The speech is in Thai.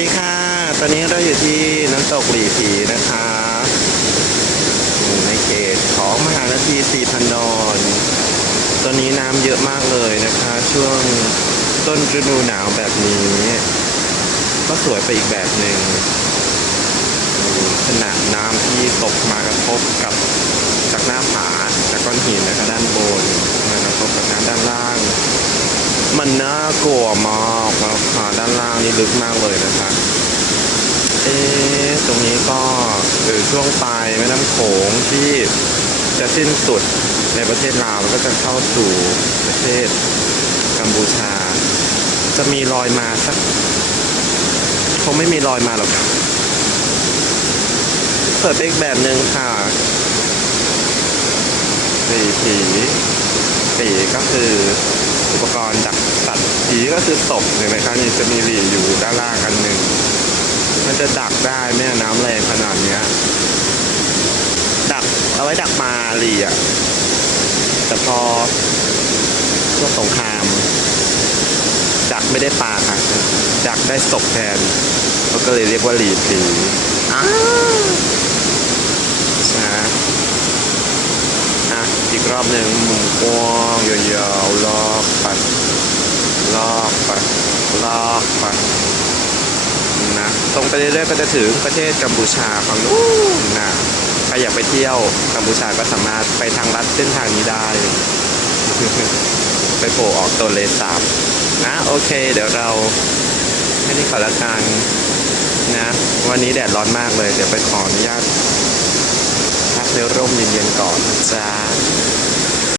ดีค่ะ ตอนนี้เราอยู่ที่น้ำตกหลีผีนะคะในเขตของมหานาทีสี่พันดอน ตอนนี้น้ำเยอะมากเลยนะคะ ช่วงต้นฤดูหนาวแบบนี้ ก็สวยไปอีกแบบหนึ่งขนาดน้ำที่ตกมากระทบกับจากหน้าผาจากก้อนหินนะคะด้านบนมากระทบกับน้ำด้านล่าง มันน่ากลัวมากนะคะด้านล่างนี่ลึกมากเลยนะคะ เอ๊ตรงนี้ก็คือช่วงปลายแม่น้ำโขงที่จะสิ้นสุดในประเทศลาวแล้วก็จะเข้าสู่ประเทศกัมพูชา จะมีรอยมาสักคงไม่มีรอยมาหรอกเปิดเป็นอีกแบบหนึ่งค่ะสีผีสีก็คืออุปกรณ์ดัก ก็คือศพเห็นไหมคะนี่จะมีหลีอยู่ด้านล่างอันหนึ่ง มันจะดักได้ไหมอะน้ำแรงขนาดเนี้ย ดักเอาไว้ดักปลาหลีอะ แต่พอช่วงสงคราม ดักไม่ได้ปลาค่ะ ดักได้ศพแทนเขาก็เลยเรียกว่าหลีผีอ้าใช่อะอีกรอบหนึ่งมุมกว้างยาวๆลอกไปลอกไปล อกไปนะตรงไปเรื่อยๆก็จะถึงประเทศกัมพูชาฝั่งนู้นนะใครอยากไปเที่ยวกัมพูชาก็สามารถไปทางลัดเส้นทางนี้ได้ ไปโผล่ออกตัวเลสามนะโอเค เดี๋ยวเราแค่นี้ก่อละกันนะวันนี้แดดร้อนมากเลย เดี๋ยวไปขออนุญาตพักในร่มเย็นๆก่อนจ้า